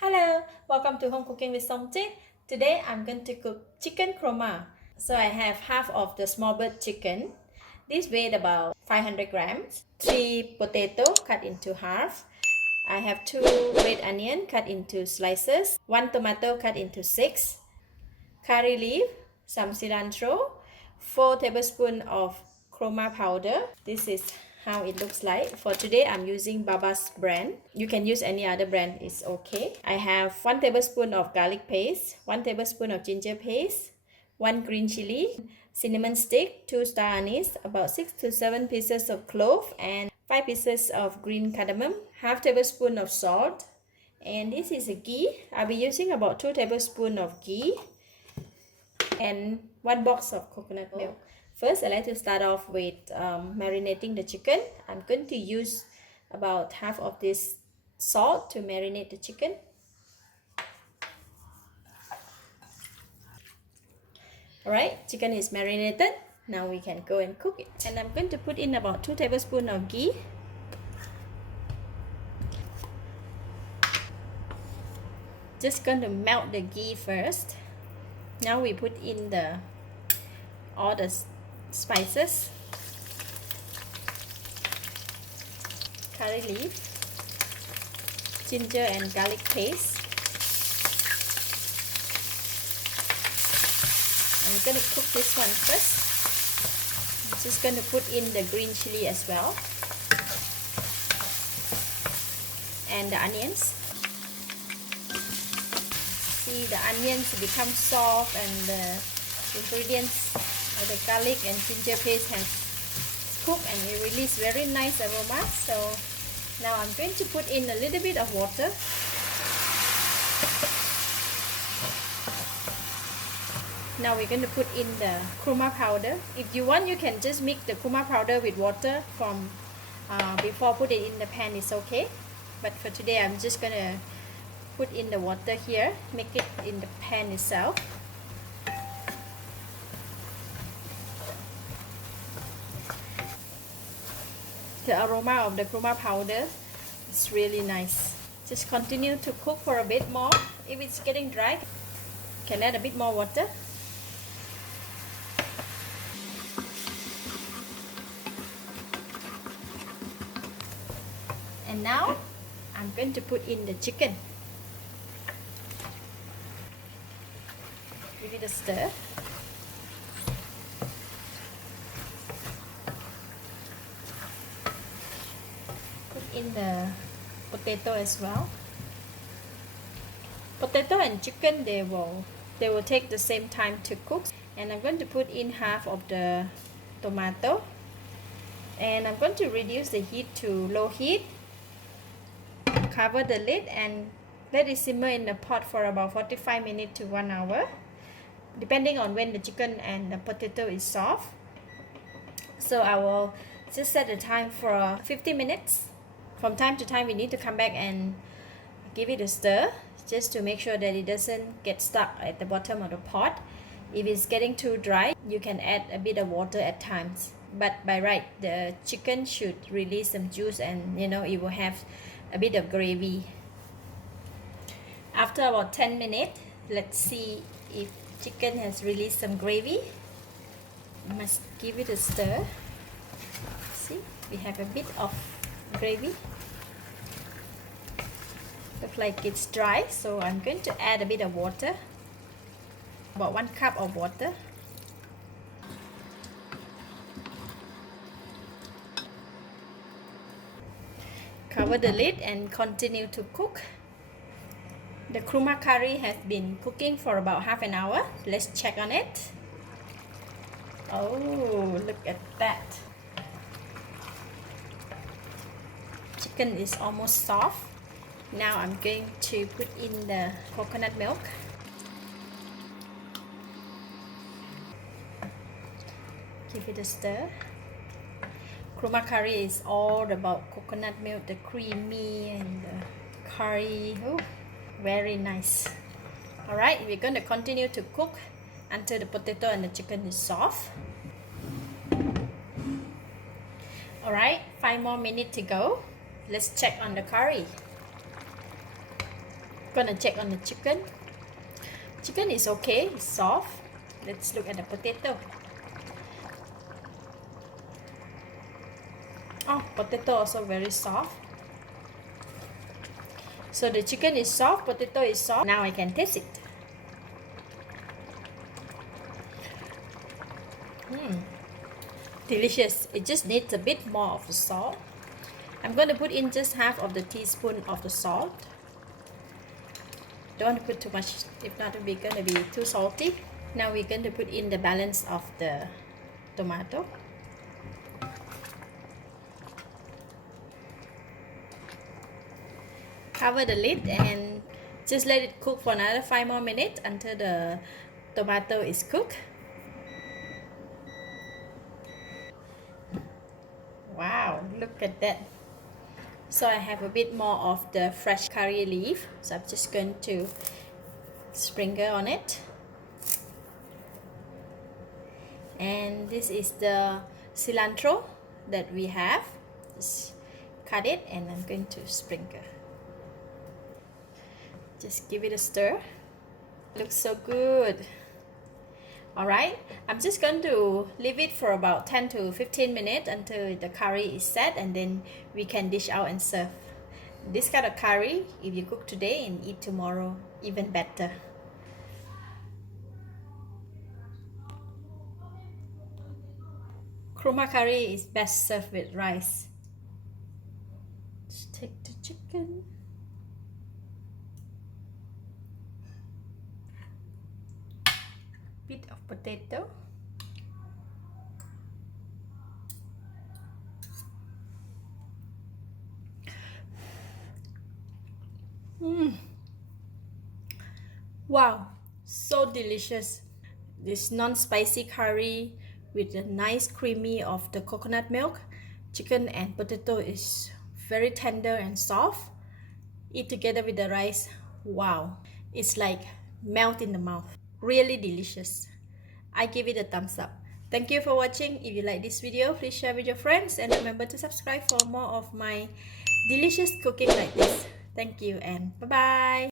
Hello, welcome to Home Cooking with Something. Today I'm going to cook chicken kurma. So I have half of the small bird chicken. This weighed about 500 grams. 3 potato cut into half. I have 2 red onion cut into slices. 1 tomato cut into 6. Curry leaf, some cilantro, 4 tablespoons of Kurma powder. This is how it looks like. For today, I'm using Baba's brand. You can use any other brand, it's okay. I have 1 tablespoon of garlic paste, 1 tablespoon of ginger paste, 1 green chili, cinnamon stick, 2 star anise, about 6 to 7 pieces of clove, and 5 pieces of green cardamom, half tablespoon of salt, and this is a ghee. I'll be using about 2 tablespoons of ghee and 1 box of coconut milk. First, I like to start off with marinating the chicken. I'm going to use about half of this salt to marinate the chicken. Alright, chicken is marinated. Now we can go and cook it. And I'm going to put in about 2 tablespoons of ghee. Just going to melt the ghee first. Now we put in all the spices, curry leaf, ginger and garlic paste. I'm going to cook this one first. I'm just going to put in the green chili as well, and the onions. See, the onions become soft and the ingredients of the garlic and ginger paste has cooked and it releases very nice aroma. So now I'm going to put in a little bit of water. Now we're going to put in the kurma powder. If you want, you can just mix the kurma powder with water from before put it in the pan, it's okay. But for today, I'm just going to put in the water here, make it in the pan itself. The aroma of the kurma powder is really nice. Just continue to cook for a bit more. If it's getting dry, you can add a bit more water. And now I'm going to put in the chicken. Give it a stir. Put in the potato as well. Potato and chicken, they will take the same time to cook. And I'm going to put in half of the tomato. And I'm going to reduce the heat to low heat. Cover the lid and let it simmer in the pot for about 45 minutes to 1 hour, depending on when the chicken and the potato is soft. So I will just set the time for 50 minutes. From time to time we need to come back and give it a stir, just to make sure that it doesn't get stuck at the bottom of the pot. If it's getting too dry, you can add a bit of water at times. But by right, the chicken should release some juice and it will have a bit of gravy. After about 10 minutes, let's see if chicken has released some gravy. You must give it a stir. See, we have a bit of gravy. Looks like it's dry, so I'm going to add a bit of water, about 1 cup of water. Cover the lid and continue to cook. The kurma curry has been cooking for about half an hour. Let's check on it. Oh, look at that. Chicken is almost soft. Now I'm going to put in the coconut milk. Give it a stir. Kurma curry is all about coconut milk, the creamy and the curry. Oh, very nice. Alright, we're going to continue to cook until the potato and the chicken is soft. Alright, 5 more minutes to go. Let's check on the curry. Gonna check on the chicken. Chicken is okay, it's soft. Let's look at the potato. Oh, potato also very soft. So the chicken is soft, potato is soft. Now I can taste it. Delicious. It just needs a bit more of the salt. I'm going to put in just half of the teaspoon of the salt. Don't put too much, if not we're going to be too salty. Now we're going to put in the balance of the tomato. Cover the lid and just let it cook for another 5 more minutes until the tomato is cooked. Wow, look at that. So I have a bit more of the fresh curry leaf, so I'm just going to sprinkle on it. And this is the cilantro that we have. Just cut it and I'm going to sprinkle. Just give it a stir. Looks so good. Alright, I'm just going to leave it for about 10 to 15 minutes until the curry is set, and then we can dish out and serve. This kind of curry, if you cook today and eat tomorrow, even better. Kurma curry is best served with rice. Let's take the chicken. Bit of potato. Wow, so delicious. This non-spicy curry with a nice creamy of the coconut milk. Chicken and potato is very tender and soft. Eat together with the rice. Wow, it's like melt in the mouth. Really delicious. I give it a thumbs up. Thank you for watching. If you like this video, please share with your friends and remember to subscribe for more of my delicious cooking like this. Thank you and bye bye.